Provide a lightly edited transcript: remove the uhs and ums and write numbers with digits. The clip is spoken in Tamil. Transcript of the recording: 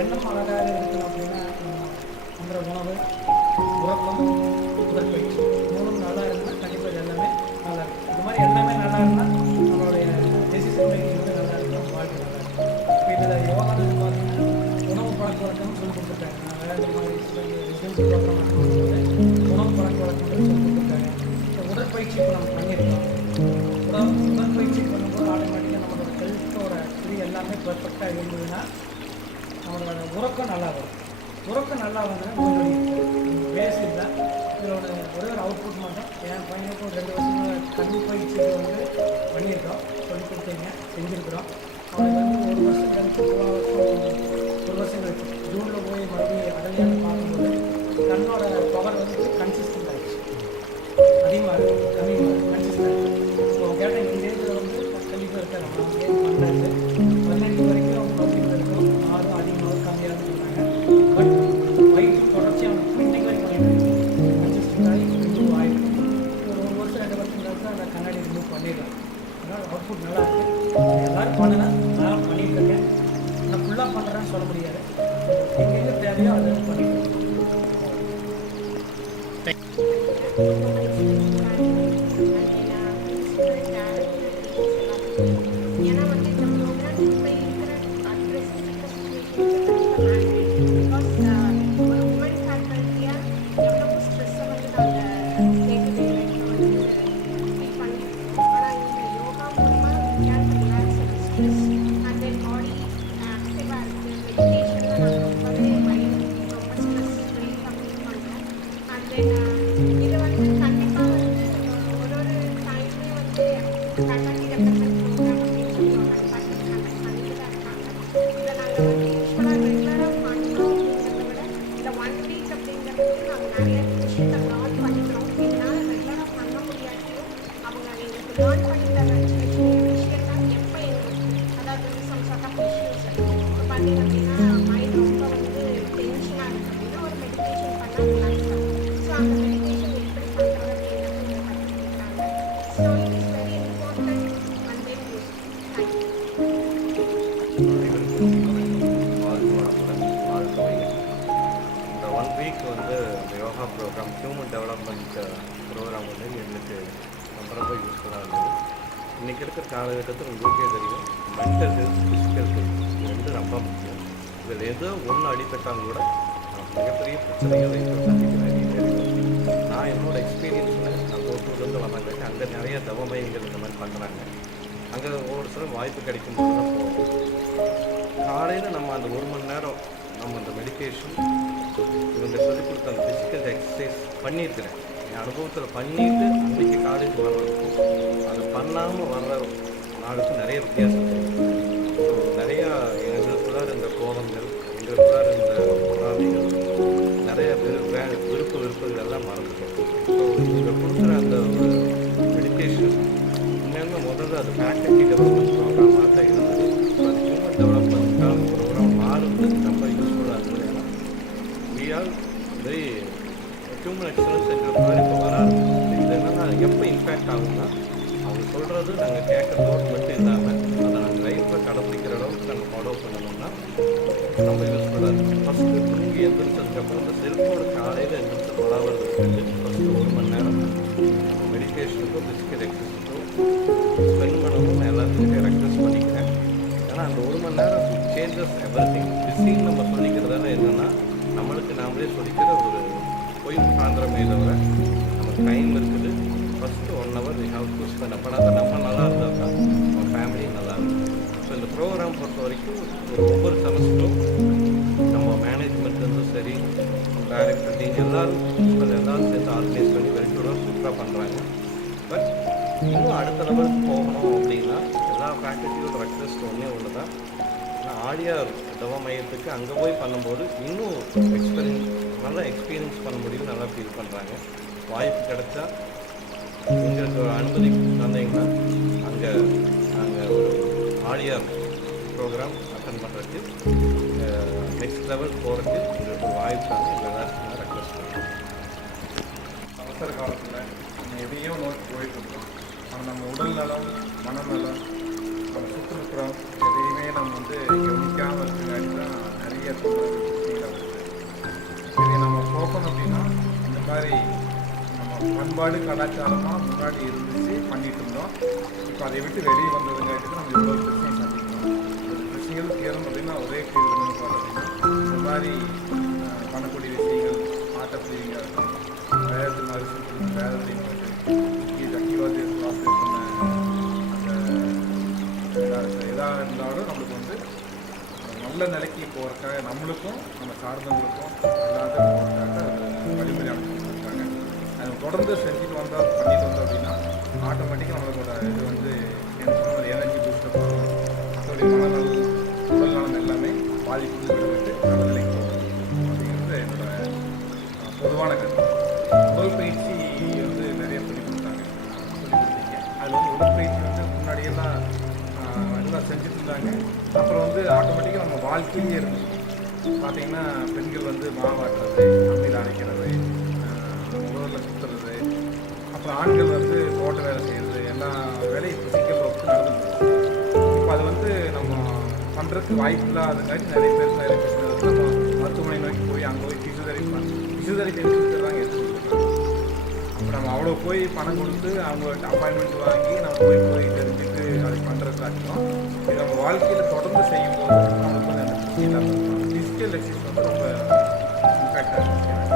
எண்ணம் அழகாக இருக்கணும் அப்படின்னா அந்த உணவு, உறக்கம், உடற்பயிற்சி மூணும் நல்லா இருக்குன்னா கண்டிப்பாக இது எல்லாமே நல்லா இருக்கும். இது மாதிரி எல்லாமே நல்லா இருந்தால் நம்மளுடைய டெசிஷன் மேக்கிங் வந்து நல்லா இருக்கும், வாழ்க்கை நல்லா இருக்கும். இப்போ இதில் யோகான்னு பார்த்தீங்கன்னா உணவு பழக்க வழக்கம்னு சொல்லி கொடுத்துருக்காங்க. நான் வேறு இந்த மாதிரி ரிசல்ட் ப்ரோக்ராம் சொல்கிறேன். உணவு பழக்க வழக்கம்னு சொல்லி கொடுத்துருக்காங்க. இப்போ உடற்பயிற்சி இப்போ நம்ம பண்ணியிருக்கோம். உடற்பயிற்சி பண்ணும்போது ஆட்டோமேட்டிக்காக நம்மளோட ஹெல்த்தோட ஃப்ரீ எல்லாமே பர்ஃபெக்டாக இருந்ததுன்னா நம்மளோட உறக்கம் நல்லா வரும். உறக்கம் நல்லா வந்ததுன்னா நோய் பேசிக் தான். இதோட ஒரே ஒரு அவுட்புட் மட்டும் என் பையனுக்கு ஒரு 2 வருஷமாக கல்வி பயிற்சி வந்து பண்ணியிருக்கோம், சொல்லி கொடுத்தீங்க, செஞ்சுருக்குறோம். அவனுக்கு வந்து 1 வருஷம் கழிச்சு 1 வருஷம் கழிச்சு ஜூனில் போய் மறுபடியும் அடலியாக பார்க்கும்போது கண்ணோட பவர் வந்து கன்சிஸ்டன்ட் ஆகிடுச்சு. அதிகமாக இருக்குது, கம்மியாக இருக்குது, கன்சிஸ்டன்ட். ஸோ கேட்டேன் இந்த ஏஜில் வந்து கண்டிப்பாக இருக்காங்க. நான் ஏஜ் 18 வரைக்கும் ப்ரோட்டீன் இருக்கும், 6 அதிகமாக கம்மியாக சொன்னாங்க. பட் வயிற்று தொடர்ச்சி அவனுக்கு இன்னைக்கு வரைக்கும் பண்ணிட்டு கன்சிஸ்டன்ட் ஆகி ரிமூவ் ஆகிடும். ஒரு 1 வருஷம் 2 வருஷம் கழிச்சு அந்த கண்ணாடி ரிமூவ் பண்ணிடலாம். அதனால் அவுட்புட் நல்லா இருக்குது. எல்லோரும் பண்ணனா நான் பண்ணிகிட்டு இருக்கேன். நான் ஃபுல்லாக பண்ணுறேன்னு சொல்ல முடியாது. எங்கெங்கே தேவையோ அதை பண்ணிட்டு இருக்கேன். ப்ரோக்ராம் ஹியூமன் டெவலப்மெண்ட் ப்ரோக்ராம் வந்து எங்களுக்கு ரொம்ப யூஸ்ஃபுல்லாக இருந்தது. இன்றைக்கி இருக்கிற காலகட்டத்தில் உங்களுக்கே தெரியும், மென்டல் ஹெல்த், ஃபிசிக்கல் ஹெல்த் இது ரெண்டும் ரொம்ப முக்கியம். இதில் ஏதோ ஒன்று அடிப்பட்டாலும் கூட மிகப்பெரிய பிரச்சனைகளை சந்திக்க வேண்டியது இருக்குது. நான் என்னோடய எக்ஸ்பீரியன்ஸில் நான் கோட்டூர்லேருந்து வந்தாங்க, அங்கே நிறைய தவமையங்கள் இந்த மாதிரி பண்ணுறாங்க. அங்கே ஒவ்வொரு சில வாய்ப்பு கிடைக்கும் போது தான் போவோம். காலையில் நம்ம அந்த 1 மணி நேரம் நம்ம அந்த மெடிடேஷன் இவங்க சொல்லிக் கொடுத்த அந்த ஃபிசிக்கல் எக்ஸசைஸ் பண்ணியிருக்கிறேன். என் அனுபவத்தில் பண்ணிவிட்டு அன்றைக்கி காலேஜ் வர்றதுக்கும் அதை பண்ணாமல் வர்ற நாளுக்கும் நிறைய வித்தியாசம் இருக்குது. ஸோ நிறையா எங்களுக்குள்ளார இந்த கோபங்கள், எங்களுக்குள்ளார இந்த பொறாமைகள், நிறைய பேர் விருப்பங்கள் எல்லாம் மறந்துட்டோம். ஸோ இவங்க கொடுக்குற அந்த ஒரு மெடிடேஷன் உண்மையான முதல்ல அது ஃபேக்கல்ட்டி டெவலப்மெண்ட் ப்ரோக்ராமாக தான் இருந்தது. ஸோ அது ஹியூமன் டெவலப்மெண்ட்கான ப்ரோக்ராம் மாறுறது ரொம்ப யூஸ்ஃபுல்லாக இருந்தது. ஏன்னா we are very human excellence centre மாதிரி இப்போ வர ஆரம்பிச்சு. இது என்னன்னா எப்போ இம்பேக்ட் ஆகும்னா அவங்க சொல்கிறது நாங்கள் கேட்குறதோடு மட்டும் இல்லாமல் அதை நாங்கள் லைஃப்பில் கடைப்பிடிக்கிற அளவுக்கு நாங்கள் ஃபாலோ பண்ணணும்னா ரொம்ப யூஸ்ஃபுல்லாக இருக்கும். ஃபஸ்ட்டு தூங்கி எழுந்திரிச்சதுக்கப்புறம் இந்த செல்ஃபோட காலையில் எழுந்திரிச்சு பராமரிக்கிறதுக்கு ஃபஸ்ட்டு 1 மணி நேரம் மெடிடேஷனுக்கும் ஃபிசிக்கல் எக்ஸசைஸுக்கும் ஸ்பெண்ட் பண்ணணும்னு எல்லாத்துக்கிட்டே ரெக்வெஸ்ட் பண்ணிக்கிறேன். ஏன்னா அந்த 1 மணி நேரம் சேஞ்சஸ் எவ்ரிதிங். பிஸின்னு நம்ம சொல்லிக்கிறதால என்னென்னா நம்மளுக்கு நாமளே சொல்லிக்கிற ஒரு பொய் சாயந்தரமே தவிர நமக்கு டைம் இருக்குது. First 1 hour we have to spend. அப்போ நம்ம நல்லா இருந்தால் தான் நம்ம ஃபேமிலியும் நல்லா இருக்கும். ஸோ இந்த ப்ரோக்ராம் பொறுத்த வரைக்கும் ஒவ்வொரு செமஸ்டரும் நம்ம மேனேஜ்மெண்ட்லேருந்தும் சரி, டைரக்டர் டீம் எல்லோரும் சேர்த்து ஆர்கனைஸ் பண்ணி வெரிட்டோட சூப்பராக பண்ணுறாங்க. பட் இன்னும் அடுத்த லெவலுக்கு போகணும் அப்படின்னா எல்லா ஃபேக்கல்ட்டியோட ரெக்வெஸ்ட் ஒன்று தான். ஆனால் ஆழியார் தவ மையத்துக்கு அங்கே போய் பண்ணும்போது இன்னும் நல்லா எக்ஸ்பீரியன்ஸ் பண்ண முடியும், நல்லா ஃபீல் பண்ணுறாங்க. வாய்ப்பு கிடைச்சா எங்களுக்கு ஒரு அனுமதி தந்தீங்கன்னா அங்கே நாங்கள் ஒரு ஆழியார் ப்ரோக்ராம் அட்டன் பண்ணுறதுக்கு நெக்ஸ்ட் லெவல் போகிறதுக்கு எங்களுக்கு ஒரு வாய்ப்பு தாங்க எல்லாருக்கும் ரெக்வெஸ்ட் பண்ணுறோம். அவசர காலத்தில் நம்ம எதையோ நோக்கி போயிட்டுருக்கோம். ஆனால் நம்ம உடல் நலம், மனநலம், நம்ம சுற்றுப்புறம் எதையுமே நம்ம கவனிக்காமல் இருக்கிற பண்பாடு கலாச்சாரமாக முன்னாடி இருந்துச்சு பண்ணிட்டு இருந்தோம். இப்போ அதை விட்டு வெளியே வந்ததுங்காட்டி நம்ம இவ்வளோ பிரச்சனை சந்திக்கிறோம். அந்த பிரச்சனைகள் தீரும் அப்படின்னா ஒரே கேள்வி என்னன்னு பார்த்தீங்கன்னா, இந்த மாதிரி பண்ணக்கூடிய விஷயங்கள் ஆட்டப்பிரிவிங்க வேதத்தில் மாதிரி வேதத்தை இது அக்கிவாதி கிளாஸ் சொன்ன அந்த எதாக இருந்தாலும் நம்மளுக்கு வந்து நல்ல நிலைக்கு போகிறதுக்காக நம்மளுக்கும் நம்ம சார்ந்தவங்களுக்கும் எல்லாத்தையும் போகிறதுக்காக வழிமுறை அமைச்சிருக்காங்க. அது தொடர்ந்து செஞ்சுட்டு வந்தோம் பண்ணிட்டு வந்தோம் அப்படின்னா ஆட்டோமேட்டிக்காக நம்மளோட இது வந்து ஒரு எனர்ஜி பூஸ்டப் ஆகும். மற்றபடி மனநல் உடல் நலம் எல்லாமே பாதிப்பு விட்டு நல்ல நிலைக்கு போகும் அப்படிங்கிறது என்னோட பொதுவான கருத்து. உடற்பயிற்சி வந்து நிறைய சொல்லிக் கொடுத்தாங்க, சொல்லிக் கொடுத்தீங்க. அது வந்து உடற்பயிற்சி வந்து முன்னாடியெல்லாம் எல்லாம் செஞ்சுட்டு இருந்தாங்க. அப்புறம் வந்து ஆட்டோமேட்டிக்காக நம்ம வாழ்க்கையிலே இருந்தது. பார்த்திங்கன்னா பெண்கள் வந்து மாவாட்டுறது, அம்மியில் அரைக்கிறது, உணவில் சுற்றுறது, அப்புறம் ஆண்கள் வந்து தோட்ட வேலை செய்கிறது, எல்லா வேலையும் ஃபிசிக்கல் ஒர்க்கு நடந்துட்டு. இப்போ அது வந்து நம்ம பண்ணுறதுக்கு வாய்ப்பு இல்லாதங்காட்டி நிறைய பேர் நிறைய பிரச்சனை வந்து நம்ம மருத்துவமனை நோக்கி போய் அங்கே போய் ஃபிசியோதெரபி எடுத்துக்கிறாங்க எடுத்துக்கிறாங்க. அப்போ நம்ம அவ்வளோ போய் பணம் கொடுத்து அவங்கள்ட்ட அப்பாயின்மெண்ட் வாங்கி நம்ம போய் தெரிஞ்சுட்டு அதை பண்ணுறது காட்டிலும் இது நம்ம வாழ்க்கையில் தொடர்ந்து செய்யும்போது நம்மளுக்கு வந்து அந்த ஃபிசிக்கல் எக்ஸசைஸ் வந்து ரொம்ப இம்பேக்டாக இருந்துச்சு.